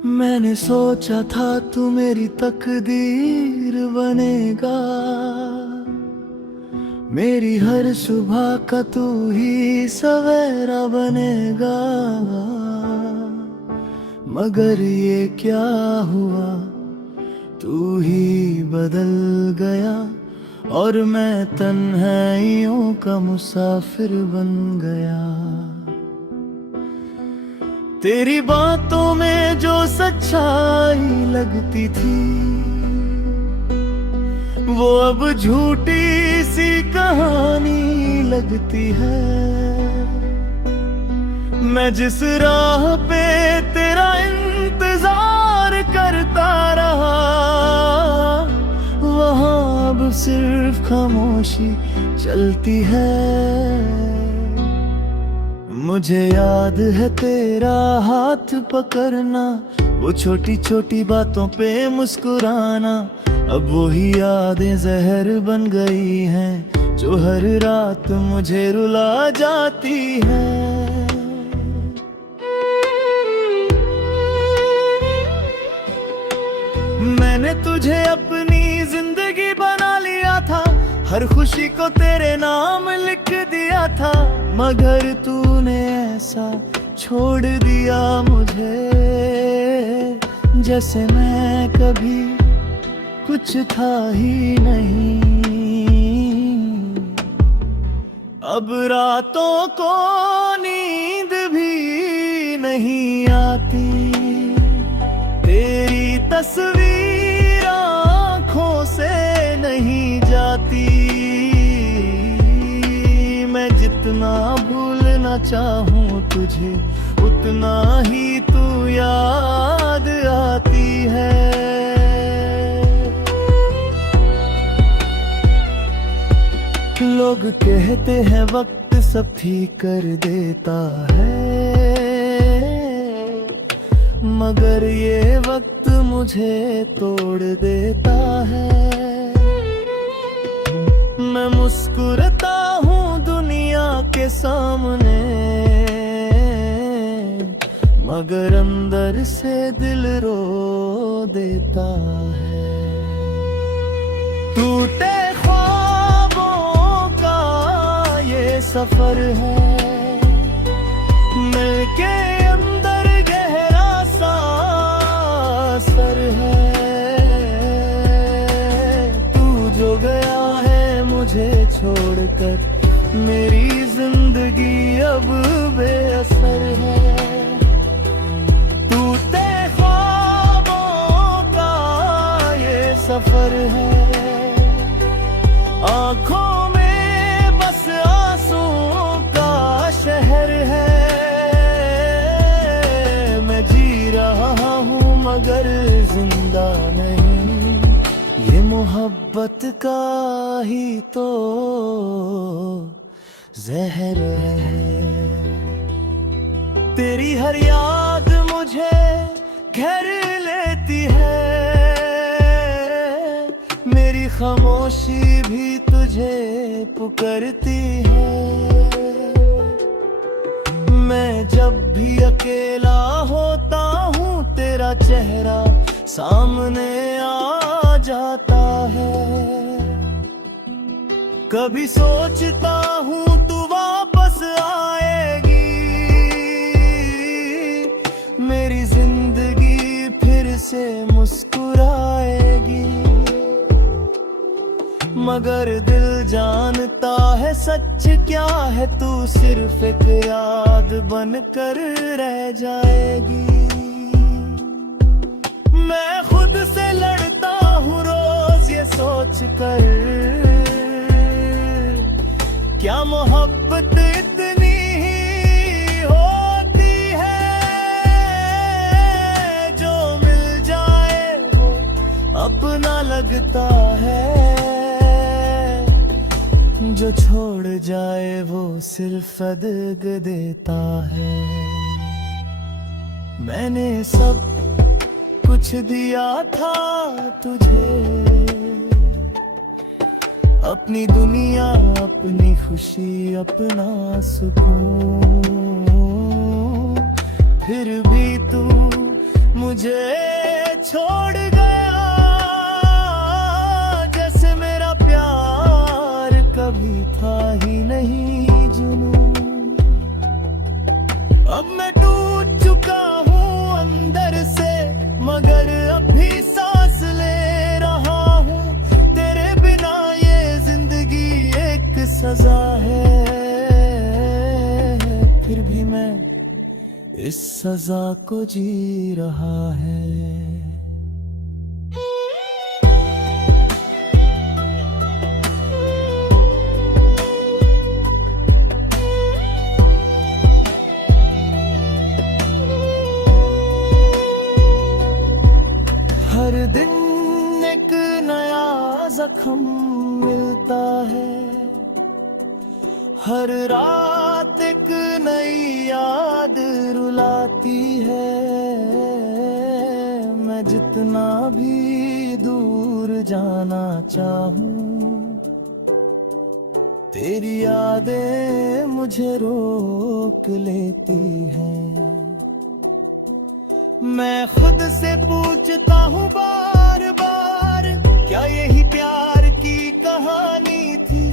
मैंने सोचा था तू मेरी तकदीर बनेगा, मेरी हर सुबह का तू ही सवेरा बनेगा। मगर ये क्या हुआ, तू ही बदल गया और मैं तन्हाइयों का मुसाफिर बन गया। तेरी बातों में जो सच्चाई लगती थी, वो अब झूठी सी कहानी लगती है। मैं जिस राह पे तेरा इंतजार करता रहा, वहां अब सिर्फ खामोशी चलती है। मुझे याद है तेरा हाथ पकड़ना, वो छोटी छोटी बातों पे मुस्कुराना। अब वही यादें जहर बन गई हैं, जो हर रात मुझे रुला जाती है। मैंने तुझे अपनी जिंदगी बना लिया था, हर खुशी को तेरे नाम लिख दिया था। मगर तूने ऐसा छोड़ दिया मुझे, जैसे मैं कभी कुछ था ही नहीं। अब रातों को नींद भी नहीं आती, तेरी तस्वीर आँखों से नहीं जाती। मैं जितना भूलना चाहूँ तुझे, उतना ही तू याद आती है। लोग कहते हैं वक्त सब ठीक कर देता है, मगर ये वक्त मुझे तोड़ देता है। मैं मुस्कुराता हूँ दुनिया के सामने, मगर अंदर से दिल रो देता है। टूटे ख्वाबों का ये सफर है, मिल के अंदर गहरा सा असर है। तू जो गया है मुझे छोड़कर, मेरी जिंदगी अब बेअसर है। टूटे ख्वाबों का ये सफर है, आँखों में बस आंसुओं का शहर है। मैं जी रहा हूँ मगर जिंदा नहीं, ये मोहब्बत का ही तो जहर है। तेरी हर याद मुझे घेर लेती है, मेरी खामोशी भी तुझे पुकारती है। मैं जब भी अकेला होता हूँ, तेरा चेहरा सामने आ जाता है। कभी सोचता हूँ तू वापस आएगी, मेरी जिंदगी फिर से मुस्कुराएगी। मगर दिल जानता है सच क्या है, तू सिर्फ एक याद बनकर रह जाएगी। मैं खुद से लड़ता हूँ रोज ये सोच कर, क्या मोहब्बत इतनी ही होती है। जो मिल जाए वो अपना लगता है, जो छोड़ जाए वो सिर्फ अदग देता है। मैंने सब कुछ दिया था तुझे, अपनी दुनिया, अपनी खुशी, अपना सुकून। फिर भी तू मुझे मुझे छोड़ गया, जैसे मेरा प्यार कभी था ही नहीं जुनून। अब मैं टूट चुका हूँ अंदर से, मगर अब भी सांस ले रहा हूँ। तेरे बिना ये जिंदगी एक सजा है, फिर भी मैं इस सजा को जी रहा है। हर दिन एक नया जख्म मिलता है, हर रात एक नई याद रुलाती है। मैं जितना भी दूर जाना चाहूं, तेरी यादें मुझे रोक लेती हैं। मैं खुद से पूछता हूँ बार बार, क्या यही प्यार की कहानी थी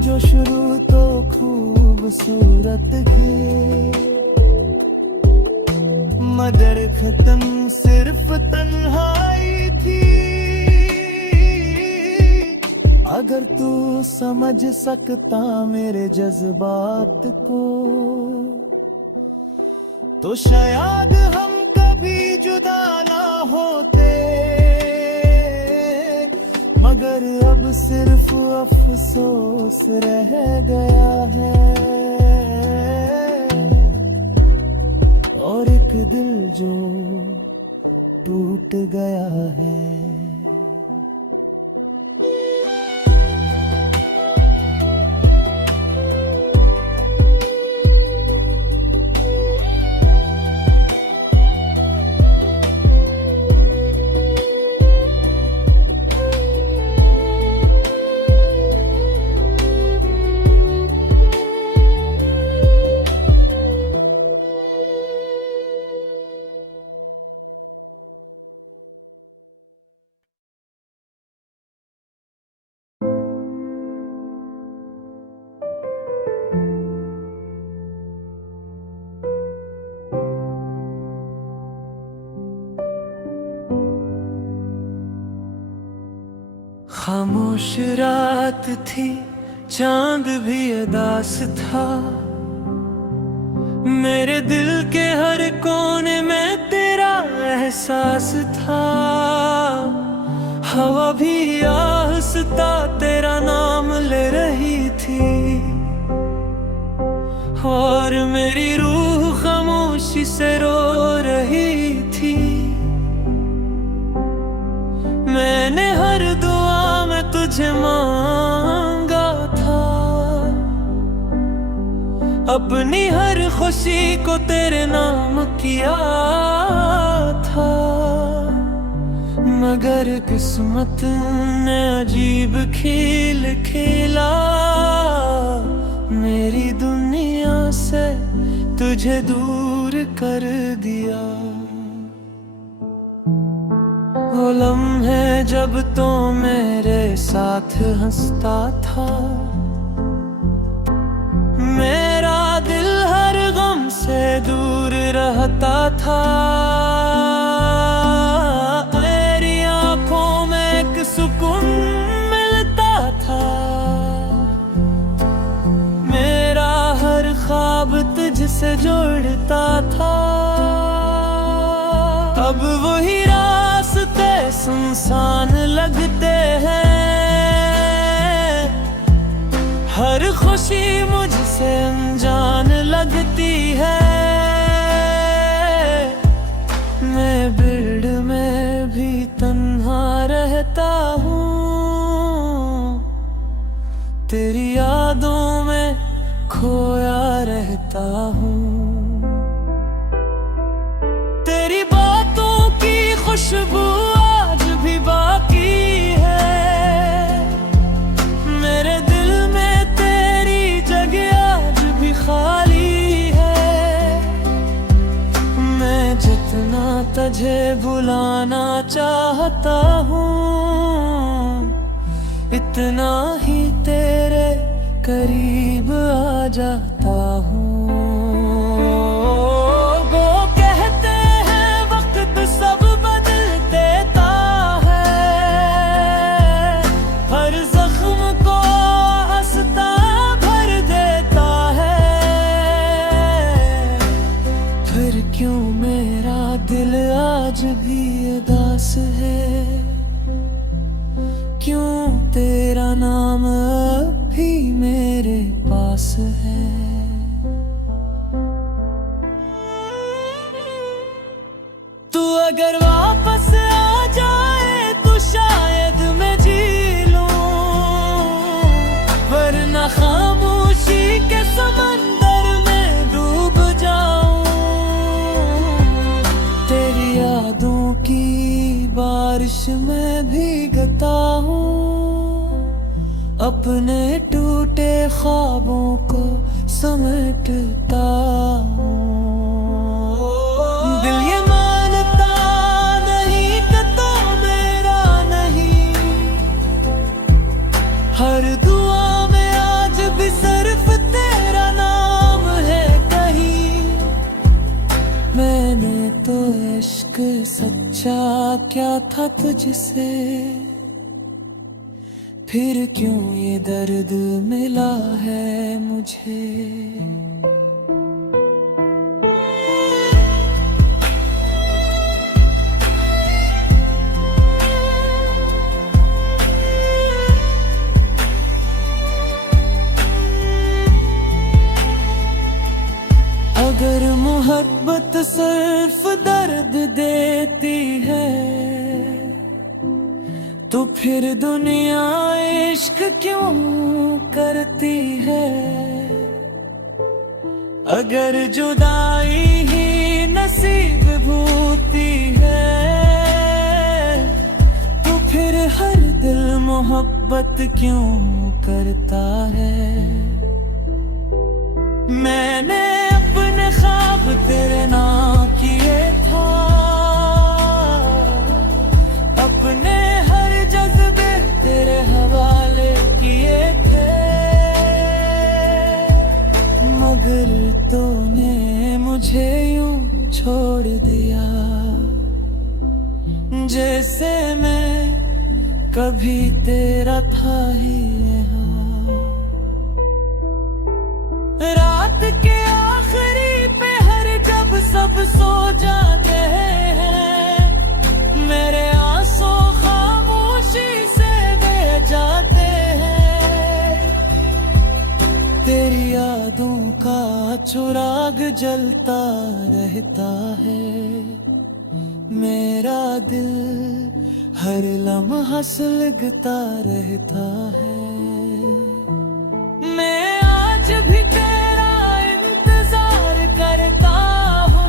जो शुरू तो खूबसूरत थी, मगर खत्म सिर्फ तन्हाई थी। अगर तू समझ सकता मेरे जज्बात को, तो शायद हम कभी जुदा ना होते, मगर अब सिर्फ अफसोस रह गया है, और एक दिल जो टूट गया है। खामोश रात थी, चांद भी उदास था, मेरे दिल के हर कोने में तेरा एहसास था। हवा भी आहिस्ता तेरा नाम ले रही थी, और मेरी रूह खामोशी से रो रही थी। मैंने हर दुआ में तुझे मांगा था, अपनी हर खुशी को तेरे नाम किया था, मगर किस्मत ने अजीब खेल खेला, मेरी दुनिया से तुझे दूर कर दिया। वो लम्हे जब तो मेरे साथ हंसता था, मेरा दिल हर गम से दूर रहता था। तेरी आंखों में एक सुकून मिलता था, मेरा हर ख्वाब तुझसे जोड़ता था। अब वही रास्ते सुनसान लगते हैं, हर खुशी मुझसे अनजान लगती है। मैं बिल्ड में भी तन्हा रहता हूँ, तेरी यादों में खोया रहता हूँ। तेरी बातों की खुशबू आज भी बाकी है, मेरे दिल में तेरी जगह आज भी खाली है। मैं जितना तुझे भुलाना चाहता हूँ, इतना ही तेरे करीब आ जाता हूँ। वो कहते हैं वक्त सब बदल देता है, हर जख्म को हंसता भर देता है। फिर क्यों मेरा दिल आज भी उदास है, क्यों तेरा नाम अब भी मेरे पास है। तू अगर वापस आ जाए तो शायद मैं जी लूं, वरना खामोशी के समंदर में डूब जाऊं। तेरी यादों की बारिश में भीगता हूँ, अपने टूटे ख्वाबों को समेटता हूँ। दिल ये मानता नहीं कि तो मेरा नहीं, हर दुआ में आज भी सिर्फ तेरा नाम है कहीं। मैंने तो इश्क सच्चा क्या था तुझसे, फिर क्यों ये दर्द मिला है मुझे। अगर मोहब्बत सिर्फ दर्द देती है, तो फिर दुनिया इश्क क्यों करती है। अगर जुदाई ही नसीब भूती है, तो फिर हर दिल मोहब्बत क्यों करता है। मैंने अपने ख्वाब तेरे नाम किए था, अपने जज्बे तेरे हवाले किए थे, मगर तूने मुझे यूं छोड़ दिया, जैसे मैं कभी तेरा था ही यहाँ। रात के आखिरी पहर जब सब सो जाते हैं, मेरे आंसू से बह जाते हैं। तेरी यादों का चिराग जलता रहता है, मेरा दिल हर लम्हा सुलगता रहता है। मैं आज भी तेरा इंतजार करता हूँ,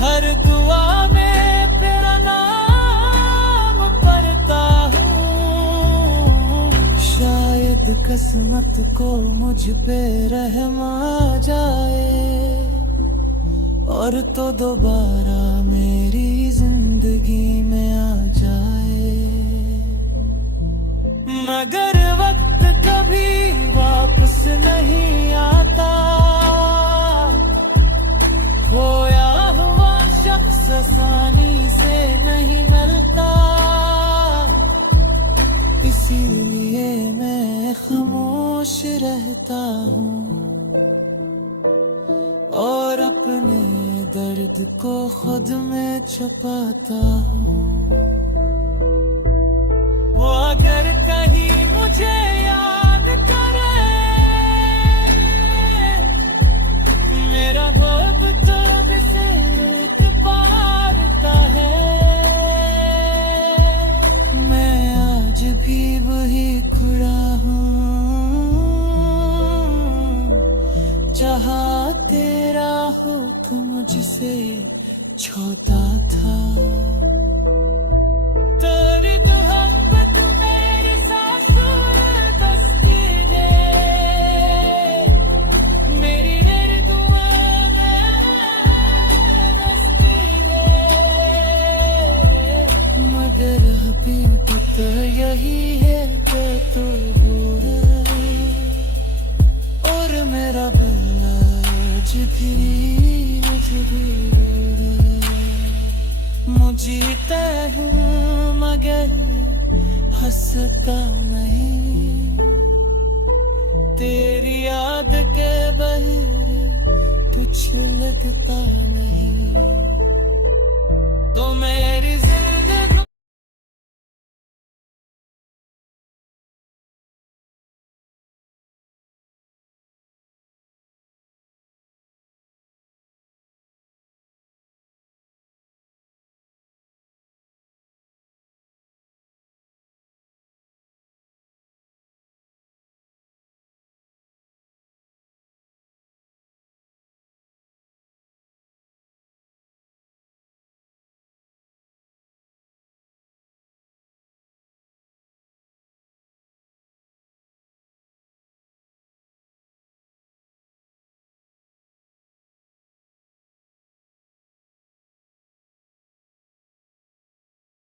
हर दुआ में किस्मत को मुझ पे रहम आ जाए, और तो दोबारा मेरी जिंदगी में आ जाए। मगर वक्त कभी वापस नहीं आता, खोया हुआ शख्स आसानी से नहीं मिलता। इसीलिए मैं खामोश रहता हूँ, और अपने दर्द को खुद में छुपाता हूँ। वो अगर कहीं मुझे याद करे, मेरा ख्वाब तो से एक पारता है। मैं आज भी वही खुड़ा हूँ, जहाँ तेरा हुक्म मुझसे छोटा था। तेरी मोहब्बत मेरी सांसों में बसती है, मेरी हर दुआ में बसती भी पता यही है कि तू दूर है और मेरा बल्ला जिगरी मजबूर है। मुझीता हूँ मगर हंसता नहीं, तेरी याद के बहरे कुछ लगता नहीं।